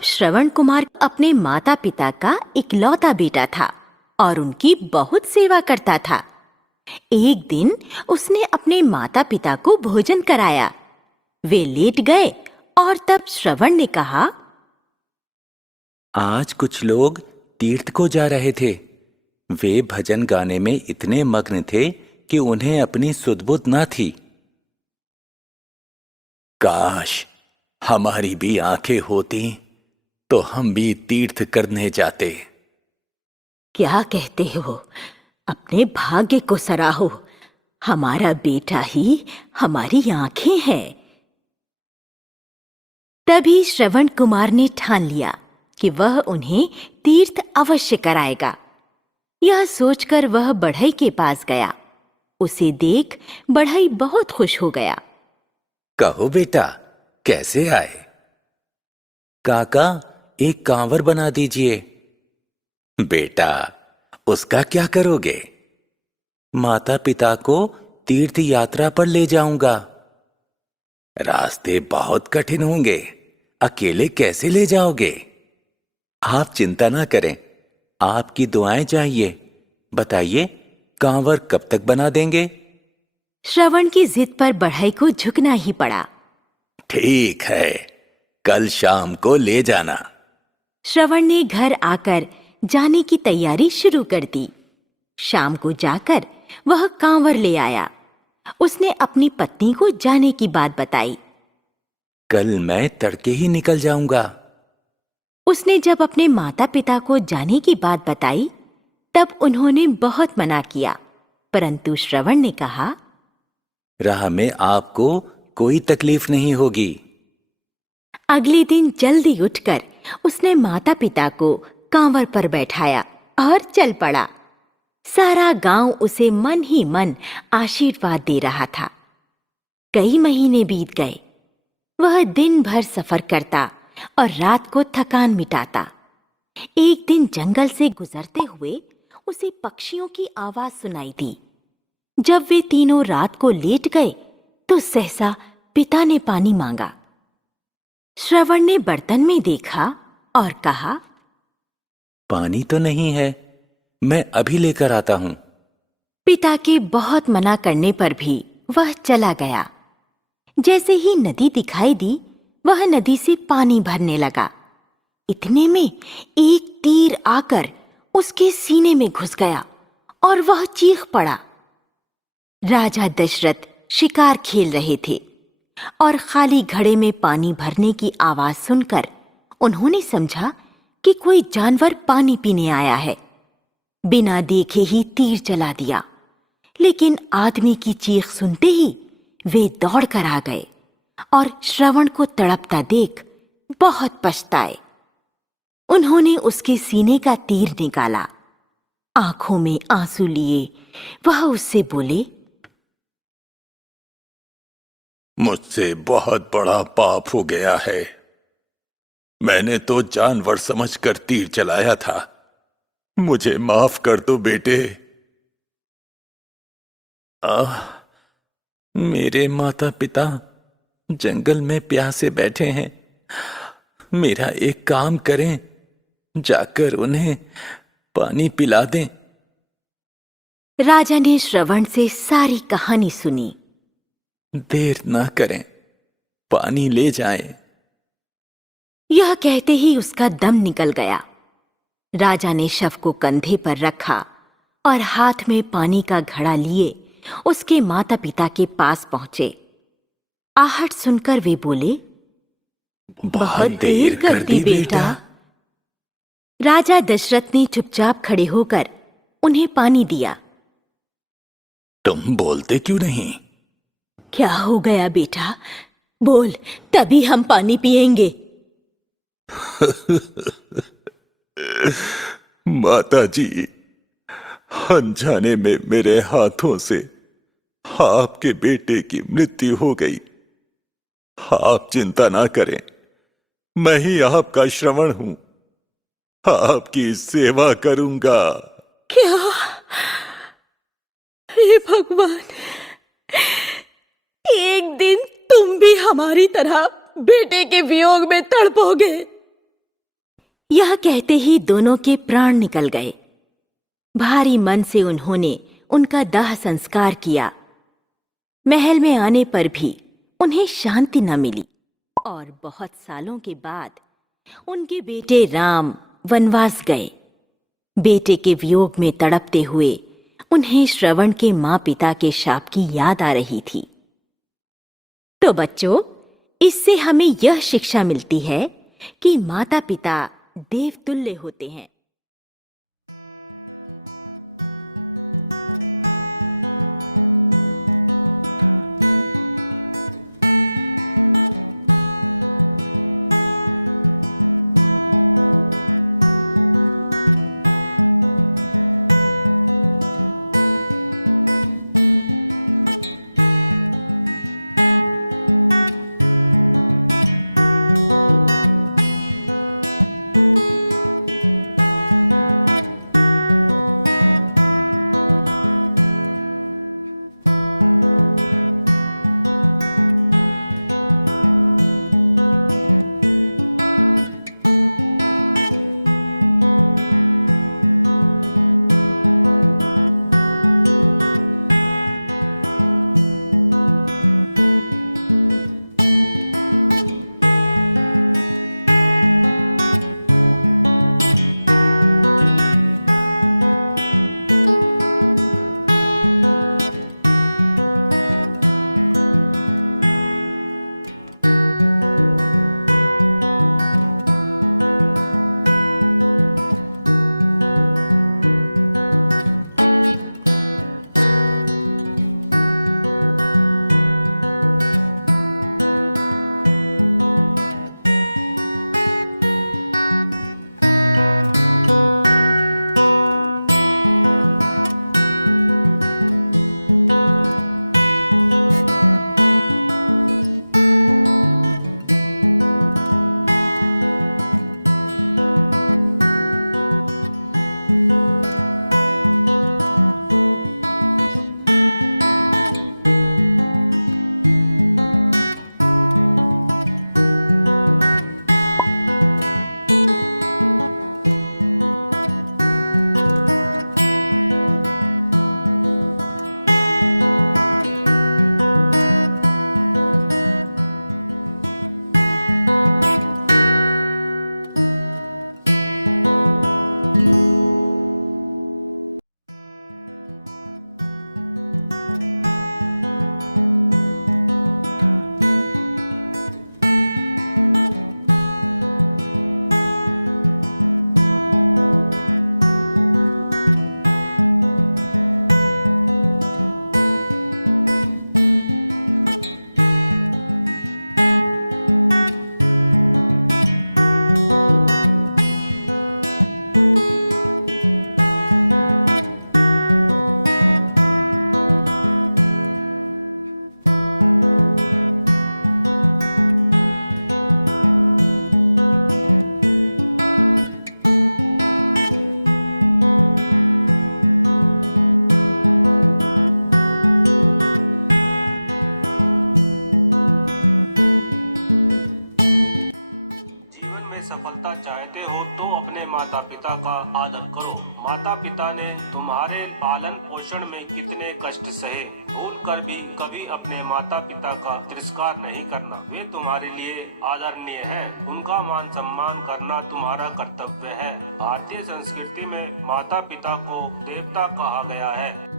श्रवण कुमार अपने माता पिता का इकलौता बेटा था और उनकी बहुत सेवा करता था। एक दिन उसने अपने माता पिता को भोजन कराया। वे लेट गए और तब श्रवण ने कहा, आज कुछ लोग तीर्थ को जा रहे थे। वे भजन गाने में इतने मग्न थे कि उन्हें अपनी सुध-बुध न थी। काश हमारी भी आंखें होती तो हम भी तीर्थ करने जाते। क्या कहते हो? अपने भाग्य को सराहो। हमारा बेटा ही हमारी आंखें हैं। तभी श्रवण कुमार ने ठान लिया कि वह उन्हें तीर्थ अवश्य कराएगा। यह सोचकर वह बढ़ई के पास गया। उसे देख बढ़ई बहुत खुश हो गया। कहो बेटा, कैसे आए? काका, एक कांवर बना दीजिए। बेटा, उसका क्या करोगे? माता पिता को तीर्थ यात्रा पर ले जाऊंगा। रास्ते बहुत कठिन होंगे, अकेले कैसे ले जाओगे? आप चिंता ना करें, आपकी दुआएं चाहिए। बताइए, कांवर कब तक बना देंगे? श्रवण की जिद पर बढ़ई को झुकना ही पड़ा। ठीक है, कल शाम को ले जाना। श्रवण ने घर आकर जाने की तैयारी शुरू कर दी। शाम को जाकर वह कांवर ले आया। उसने अपनी पत्नी को जाने की बात बताई। कल मैं तड़के ही निकल जाऊंगा। उसने जब अपने माता पिता को जाने की बात बताई तब उन्होंने बहुत मना किया, परंतु श्रवण ने कहा, राह में आपको कोई तकलीफ नहीं होगी। अगले दिन जल्दी उठकर उसने माता पिता को कांवर पर बैठाया और चल पड़ा। सारा गांव उसे मन ही मन आशीर्वाद दे रहा था। कई महीने बीत गए। वह दिन भर सफर करता और रात को थकान मिटाता। एक दिन जंगल से गुजरते हुए उसे पक्षियों की आवाज सुनाई दी। जब वे तीनों रात को लेट गए तो सहसा पिता ने पानी मांगा। श्रवण ने बर्तन में देखा और कहा, पानी तो नहीं है, मैं अभी लेकर आता हूं। पिता के बहुत मना करने पर भी वह चला गया। जैसे ही नदी दिखाई दी, वह नदी से पानी भरने लगा। इतने में एक तीर आकर उसके सीने में घुस गया और वह चीख पड़ा। राजा दशरथ शिकार खेल रहे थे और खाली घड़े में पानी भरने की आवाज सुनकर उन्होंने समझा कि कोई जानवर पानी पीने आया है। बिना देखे ही तीर चला दिया, लेकिन आदमी की चीख सुनते ही वे दौड़कर आ गए और श्रवण को तड़पता देख बहुत पछताए। उन्होंने उसके सीने का तीर निकाला। आंखों में आंसू लिए वह उससे बोले, मुझसे बहुत बड़ा पाप हो गया है। मैंने तो जानवर समझकर तीर चलाया था। मुझे माफ कर दो बेटे। मेरे माता पिता जंगल में प्यासे बैठे हैं। मेरा एक काम करें, जाकर उन्हें पानी पिला दें। राजा ने श्रवण से सारी कहानी सुनी। देर ना करें, पानी ले जाएं। यह कहते ही उसका दम निकल गया। राजा ने शव को कंधे पर रखा और हाथ में पानी का घड़ा लिए उसके माता पिता के पास पहुंचे। आहट सुनकर वे बोले, बहुत देर कर दी बेटा। राजा दशरथ ने चुपचाप खड़े होकर उन्हें पानी दिया। तुम बोलते क्यों नहीं? क्या हो गया बेटा? बोल, तभी हम पानी पिएंगे। माता जी, अनजाने में मेरे हाथों से आपके बेटे की मृत्यु हो गई। आप चिंता ना करें, मैं ही आपका श्रवण हूं। आपकी सेवा करूंगा। क्या? हे भगवान, एक दिन तुम भी हमारी तरह बेटे के वियोग में तड़पोगे। यह कहते ही दोनों के प्राण निकल गए। भारी मन से उन्होंने उनका दाह संस्कार किया। महल में आने पर भी उन्हें शांति न मिली और बहुत सालों के बाद उनके बेटे राम वनवास गए। बेटे के वियोग में तड़पते हुए उन्हें श्रवण के माँ पिता के शाप की याद आ रही थी। तो बच्चों, इससे हमें यह शिक्षा मिलती है कि माता पिता देवतुल्य होते हैं। माता पिता का आदर करो। माता पिता ने तुम्हारे पालन पोषण में कितने कष्ट सहे, भूलकर भी कभी अपने माता पिता का तिरस्कार नहीं करना। वे तुम्हारे लिए आदरणीय है, उनका मान सम्मान करना तुम्हारा कर्तव्य है। भारतीय संस्कृति में माता पिता को देवता कहा गया है।